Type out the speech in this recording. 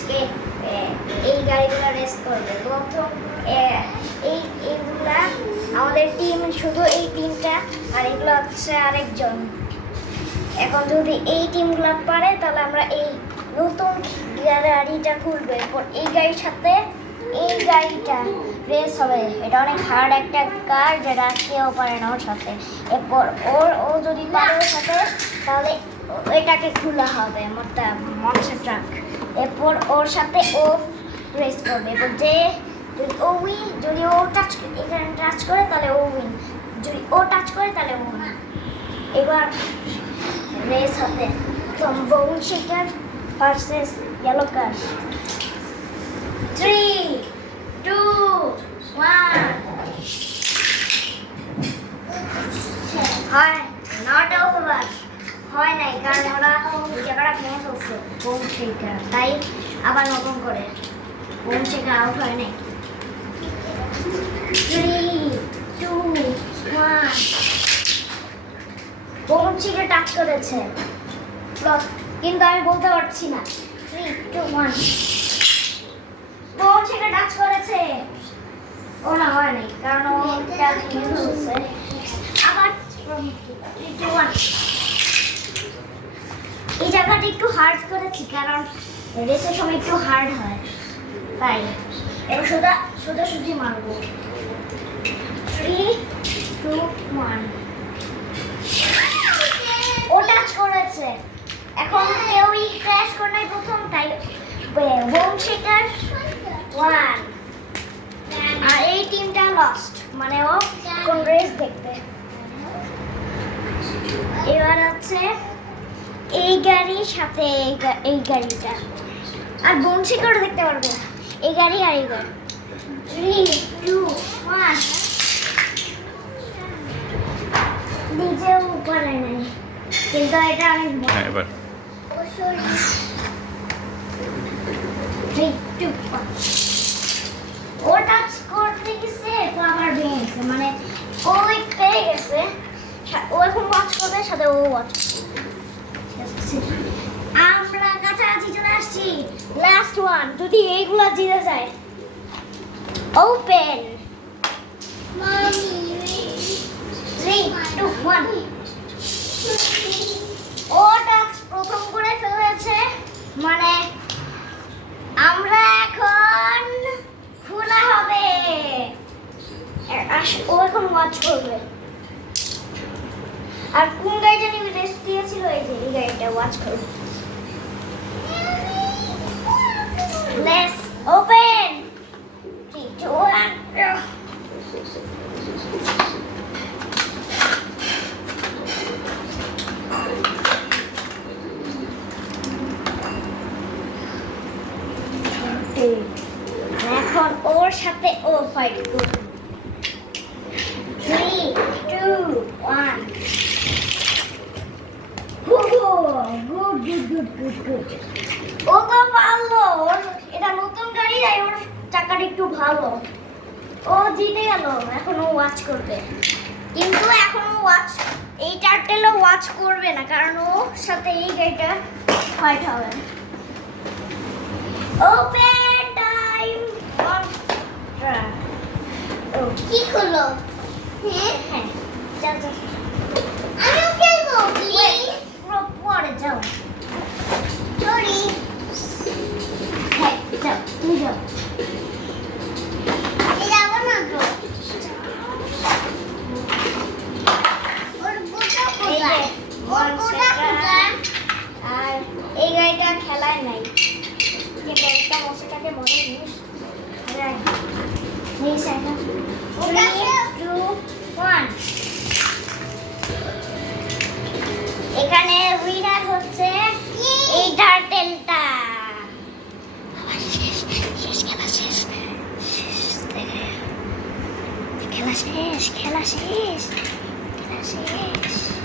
আজকে এই গাড়িগুলো রেস করবে। প্রথম এইগুলা আমাদের টিম, শুধু এই টিমটা, আর এগুলো হচ্ছে আরেকজন। এখন যদি এই টিমগুলো পারে তাহলে আমরা এই নতুন গাড়িটা খুলবে। এরপর এই গাড়ির সাথে এই গাড়িটা রেস হবে। এটা অনেক হার্ড একটা কার, যেটা কেউ পারে না ওর সাথে। এরপর ও যদি পারে ওর সাথে তাহলে এটাকে খোলা হবে মনস্টার ট্রাক। এরপর ওর সাথে ও রেস করবে। এরপর যে যদি ও টাচ এখানে টাচ করে তাহলে ও উইন, যদি ও টাচ করে তাহলে ও উইন। এবার রেস হবে বোন শেকার ভার্সেস ইয়েলো কার। 3, 2, 1। হয় নট ওভার, হয় নাই, কারণ ওরা জায়গাটা ভেঙে ফেলছে বোন শেকার, তাই আবার নতুন করে বোন শেকার আউট হয় নাই। 3, 2, 1। বোন শেকার টাচ করেছে, কিন্তু আমি বলতে পারছি না। 3, 2, 1। বোন শেকার টাচ করেছে, ও না হয় নাই, কারণ ও ভেঙে ফেলছে। আবার 3, 2, 1। এই জায়গাটা একটু হার্ড করেছি, কারণ রেসের সময় একটু হার্ড হয়, তাই এবার সোজাসুজি মারবো। 3, 2, 1। ও টাচ করেছে, এখন কেউই ক্র্যাশ করে নাই প্রথম, তাই বোন শেকার 1। আর এই টিমটা লস্ট, মানে ও কোন রেস দেখবে। এবার আছে এই গাড়ির সাথে এই গাড়িটা, আর বোন শেকারও দেখতে পারবো, এই গাড়ি আর এই গাড়ি। 3, 2, 1। নিজেও পারে নাই, কিন্তু এটা আমি এবার 3, 2, 1। ও টাচ করতে গেছে তো আবার ভেঙেছে, মানে ও পেয়ে গেছে। ও এখন ওয়াচ করবে, সাথে ও ওয়াচ করবে। আমরা কাছাকাছি চলে আসছি, লাস্ট ওয়ান। যদি এইগুলা জিতে যায়, ওপেন। 3, 2, 1। ও টাচ প্রথম করে ফেলেছে, মানে আমরা এখন খোলা হবে। ও এখন ওয়াচ করবে। আর কোন গাড়ি জানি রেস দিয়েছিল, এই যে এই গাড়িটা ওয়াচ করবে। Let's open. 3, 2, 1। এখন ওর সাথে ও ফাইট করবে। 3, 2, 1। গুড। ও তো পারলো, এটা নতুন গাড়ি, তাই ওর চাকাটা একটু ভালো। ও জিতে গেল, এখন ও ওয়াচ করবে। কিন্তু এখন ও এই টার্টেলও ওয়াচ করবে না, কারণ ওর সাথে এই গাড়িটা ফাইট হবে। Open time on track. ও কি হলো? হ্যাঁ যাও যাও, আমি খেলবো প্লিজ। পরে যাও, সরি। হ্যাঁ যাও, তুমি যাও। যাবো না তো, আর এই গাড়িটা খেলায় নাই, কিন্তু একটা মশাটাকে মনে নিস। 3, 2, 1। এখানে উইনার হচ্ছে এই টার্টেলটা। খেলা শেষ।